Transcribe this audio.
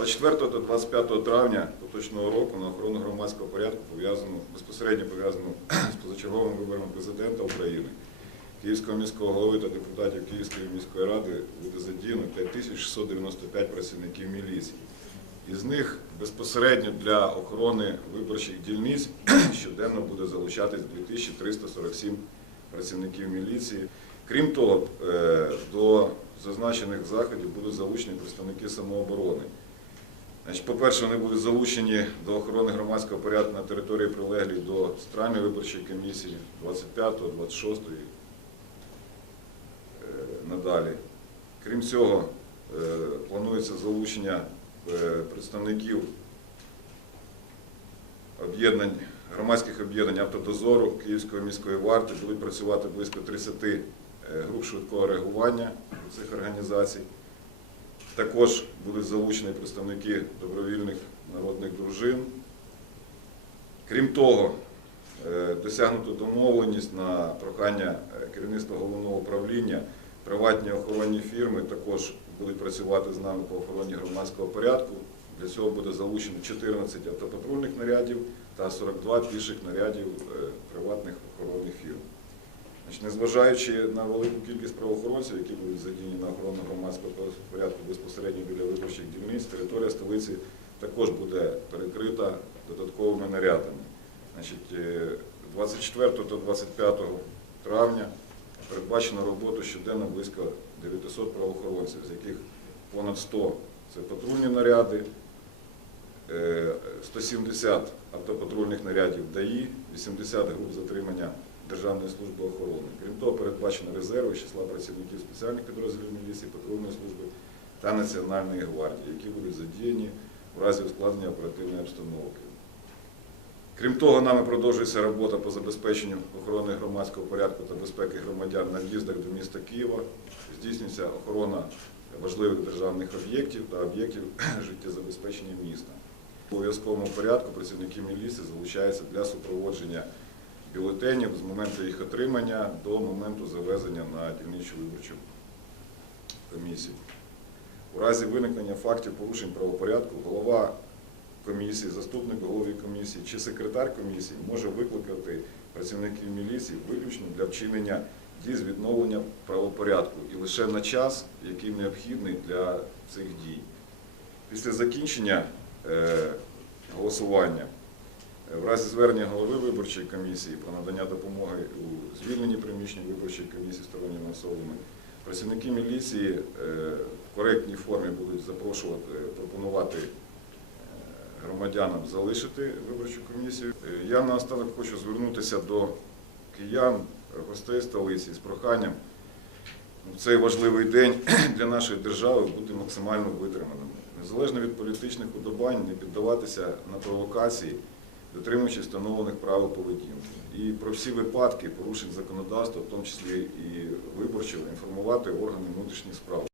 24 та 25 травня поточного року на охорону громадського порядку пов'язану безпосередньо пов'язану з позачерговими виборами президента України, Київського міського голови та депутатів Київської міської ради буде задіяно 5695 працівників міліції. Із них безпосередньо для охорони виборчих дільниць щоденно буде залучатись 2347 працівників міліції. Крім того, е, до зазначених заходів будуть залучені представники самооборони. По-перше, вони будуть залучені до охорони громадського порядку на території прилеглій до Центральної виборчої комісії 25-го, 26-ї е, надалі. Крім цього, е, планується залучення е, представників громадських об'єднань автодозору Київської міської варти. Будуть працювати близько 30 е, груп швидкого реагування цих організацій. Також будуть залучені представники добровільних народних дружин. Крім того, е, досягнуто домовленість на прохання е, керівництва головного управління. Приватні охоронні фірми також будуть працювати з нами по охороні громадського порядку. Для цього буде залучено 14 автопатрульних нарядів та 42 піших нарядів е, приватних охоронних фірм. Незважаючи на велику кількість правоохоронців, які будуть задіяні на охорону громадського порядку безпосередньо біля виборчих дільниць, територія столиці також буде перекрита додатковими нарядами. Значить, е, 24 та 25 травня передбачено роботу щоденно близько 900 правоохоронців, з яких понад 100 це патрульні наряди, е, 170 автопатрульних нарядів ДАІ, 80 груп затримання Державної служби охорони. Крім того, передбачено резерви числа працівників спеціальних підрозділів міліції, патрульної служби та Національної гвардії, які будуть задіяні в разі ускладнення оперативної обстановки. Крім того, нами продовжується робота по забезпеченню охорони громадського порядку та безпеки громадян на в'їздах до міста Києва. Здійснюється охорона важливих державних об'єктів та об'єктів життєзабезпечення міста. В обов'язковому порядку працівники міліції залучаються для супроводження бюлетенів з моменту їх отримання до моменту завезення на дільничу виборчу комісію. У разі виникнення фактів порушень правопорядку голова комісії, заступник голови комісії чи секретар комісії може викликати працівників міліції виключно для вчинення дій з відновлення правопорядку і лише на час, який необхідний для цих дій. Після закінчення е, голосування в разі звернення голови виборчої комісії про надання допомоги у звільненні приміщень виборчої комісії сторонніми особами, працівники міліції е, в коректній формі будуть запрошувати, пропонувати е, громадянам залишити виборчу комісію. Е, Я наостанок хочу звернутися до киян, гостей столиці з проханням в цей важливий день для нашої держави бути максимально витриманими. Незалежно від політичних удобань, не піддаватися на провокації, дотримуючись встановлених правил поведінки. І про всі випадки порушень законодавства, в тому числі і виборчого, інформувати органи внутрішніх справ.